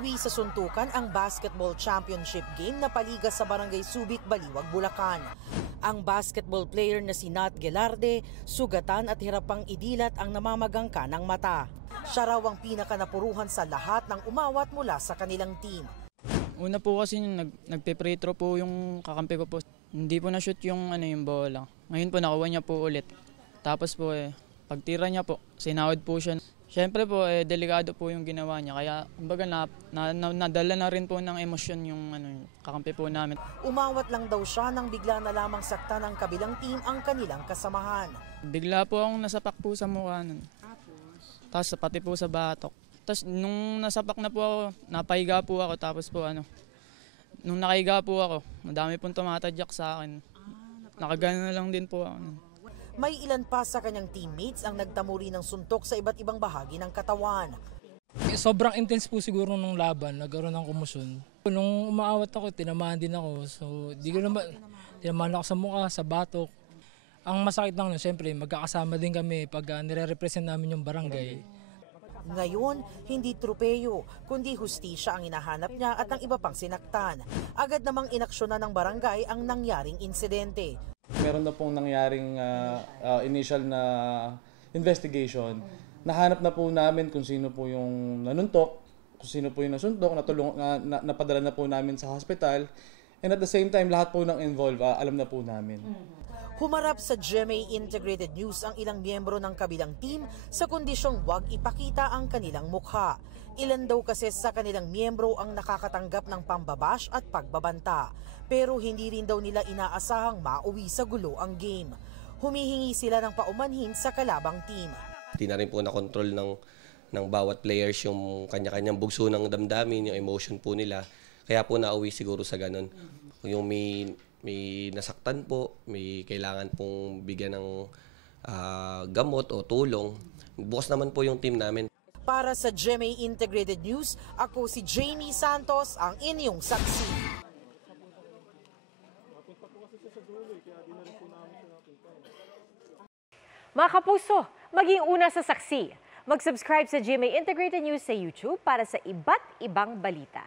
Nauwi sa suntukan ang basketball championship game na paliga sa Barangay Subic, Baliwag, Bulacan. Ang basketball player na si Nat Gelarde, sugatan at hirapang idilat ang namamagangka ng mata. Siya raw ang pinakanapuruhan sa lahat ng umawat mula sa kanilang team. Una po kasi nagpe-free throw po yung kakampi ko po. Hindi po na-shoot yung bola. Ngayon po nakuha niya po ulit. Tapos po pagtira niya po, sinahod po siya. Siyempre po delikado po yung ginawa niya. Kaya kumbaga nadala na rin po ng emosyon yung kakampi po namin. Umawat lang daw siya nang bigla na lamang sakta ng kabilang team ang kanilang kasamahan. Bigla po akong nasapak po sa mukha nun. Tapos pati po sa batok. Tapos nung nasapak na po ako, napahiga po ako. Tapos po nung nakahiga po ako, madami pong tumatadyak sa akin. Nakagana na lang din po ako. May ilan pa sa kanyang teammates ang nagtamuri ng suntok sa iba't ibang bahagi ng katawan. Sobrang intense po siguro nung laban, nagkaroon ng kumusyon. Nung umaawat ako, tinamaan din ako. So, tinamaan ako sa mukha, sa batok. Ang masakit lang nun, siyempre, magkakasama din kami pag nire-represent namin yung barangay. Ngayon, hindi tropeyo, kundi hustisya ang hinahanap niya at ang iba pang sinaktan. Agad namang inaksyonan ng barangay ang nangyaring insidente. Meron na pong nangyaring initial na investigation. Nahanap na po namin kung sino po yung nanuntok, kung sino po yung nasuntok, napadala na po namin sa hospital. And at the same time, lahat po ng involved, alam na po namin. Humarap sa GMA Integrated News ang ilang miyembro ng kabilang team sa kondisyong huwag ipakita ang kanilang mukha. Ilan daw kasi sa kanilang miyembro ang nakakatanggap ng pambabash at pagbabanta. Pero hindi rin daw nila inaasahang mauwi sa gulo ang game. Humihingi sila ng paumanhin sa kalabang team. Hindi na rin po na-control ng bawat players yung kanya-kanyang bugso ng damdamin, yung emotion po nila. Kaya po nauwi siguro sa ganun. Yung may nasaktan po, may kailangan pong bigyan ng gamot o tulong. Bukas naman po yung team namin. Para sa GMA Integrated News, ako si Jamie Santos, ang inyong saksi. Mga kapuso, maging una sa saksi. Mag-subscribe sa GMA Integrated News sa YouTube para sa iba't ibang balita.